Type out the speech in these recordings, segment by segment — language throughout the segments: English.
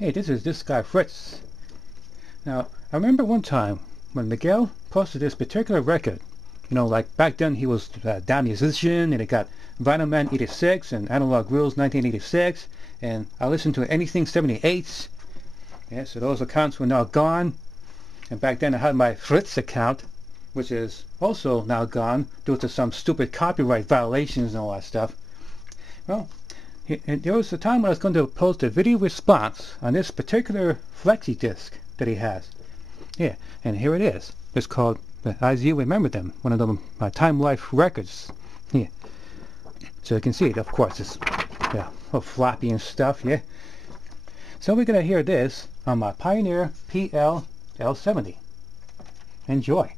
Hey, this is this guy Fritz. Now, I remember one time when Miguel posted this particular record. You know, like back then he was a damn musician, and it got Vinyl Man 86 and Analog Rules 1986, and I listened to anything 78s. Yeah, so those accounts were now gone. And back then I had my Fritz account, which is also now gone due to some stupid copyright violations and all that stuff. Well, there was a time when I was going to post a video response on this particular Flexidisc that he has. Yeah, and here it is. It's called As You Remember Them, one of them Time Life records. Yeah. So you can see it, of course, it's all floppy and stuff, yeah. So we're going to hear this on my Pioneer PL L70. Enjoy.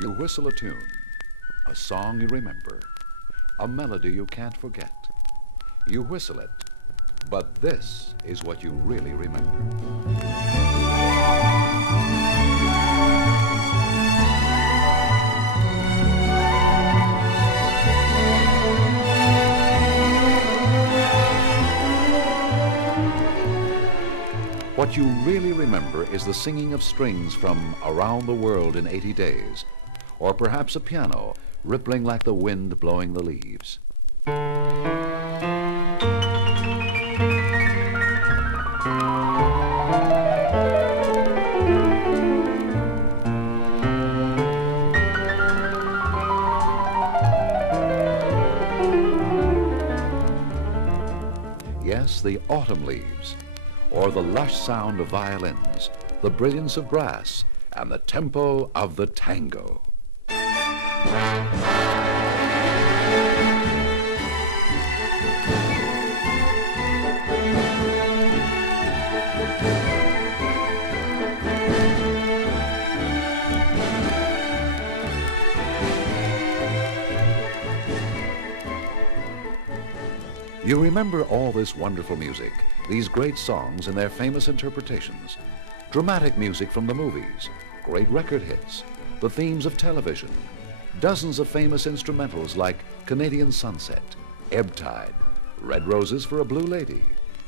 You whistle a tune, a song you remember, a melody you can't forget. You whistle it, but this is what you really remember. What you really remember is the singing of strings from Around the World in 80 Days, or perhaps a piano rippling like the wind blowing the leaves. Yes, the autumn leaves, or the lush sound of violins, the brilliance of brass, and the tempo of the tango. You remember all this wonderful music, these great songs and their famous interpretations, dramatic music from the movies, great record hits, the themes of television, dozens of famous instrumentals like Canadian Sunset, Ebb Tide, Red Roses for a Blue Lady,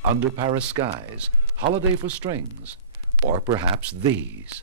Under Paris Skies, Holiday for Strings, or perhaps these.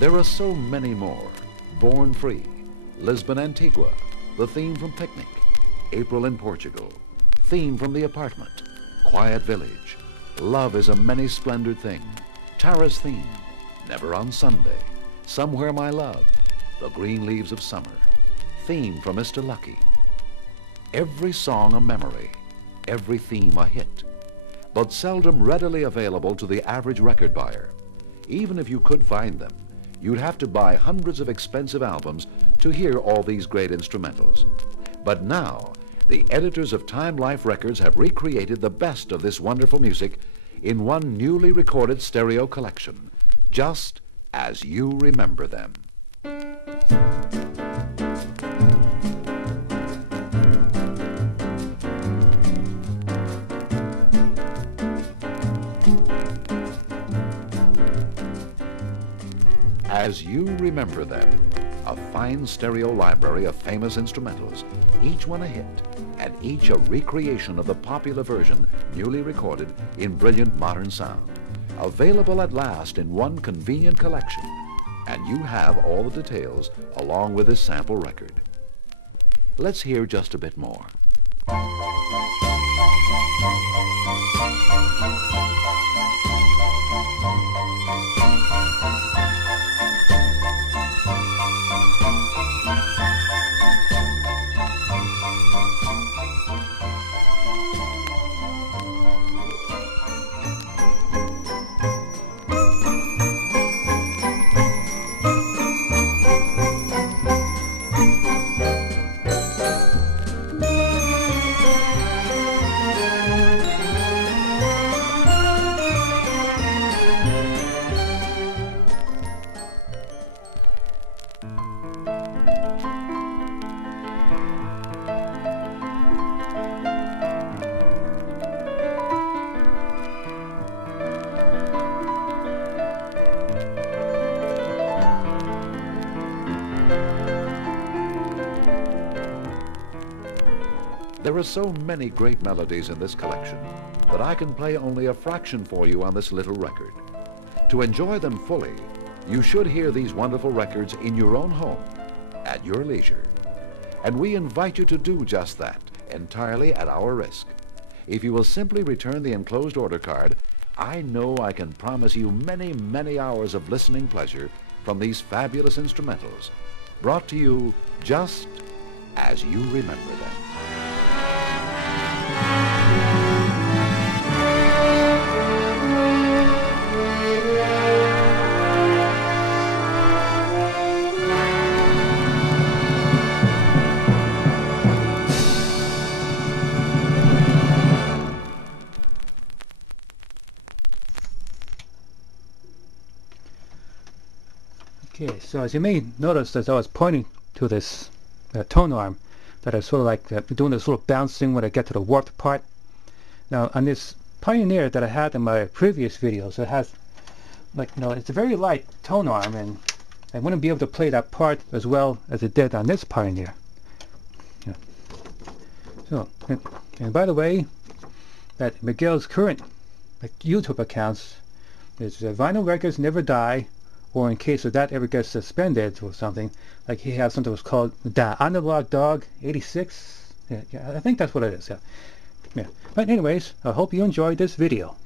There are so many more. Born Free, Lisbon, Antigua, the theme from Picnic, April in Portugal, theme from The Apartment, Quiet Village, Love is a Many-Splendored Thing, Tara's Theme, Never on Sunday, Somewhere My Love, The Green Leaves of Summer, theme from Mr. Lucky. Every song a memory, every theme a hit, but seldom readily available to the average record buyer. Even if you could find them, you'd have to buy hundreds of expensive albums to hear all these great instrumentals. But now, the editors of Time Life Records have recreated the best of this wonderful music in one newly recorded stereo collection, just as you remember them. As You Remember Them, a fine stereo library of famous instrumentals, each one a hit, and each a recreation of the popular version newly recorded in brilliant modern sound. Available at last in one convenient collection, and you have all the details along with this sample record. Let's hear just a bit more. There are so many great melodies in this collection that I can play only a fraction for you on this little record. To enjoy them fully, you should hear these wonderful records in your own home, at your leisure. And we invite you to do just that, entirely at our risk. If you will simply return the enclosed order card, I know I can promise you many, many hours of listening pleasure from these fabulous instrumentals, brought to you just as you remember them. Okay, so as you may notice, as I was pointing to this tone arm, that I sort of like doing this little bouncing when I get to the warped part. Now on this Pioneer that I had in my previous videos, it has, like, you know, it's a very light tone arm, and I wouldn't be able to play that part as well as it did on this Pioneer. Yeah. So, and by the way, that Miguel's current YouTube accounts is Vinyl Records Never Die, or in case of that ever gets suspended or something, like he has something that was called the Analog Dog 86. Yeah, I think that's what it is. Yeah. But anyways, I hope you enjoyed this video.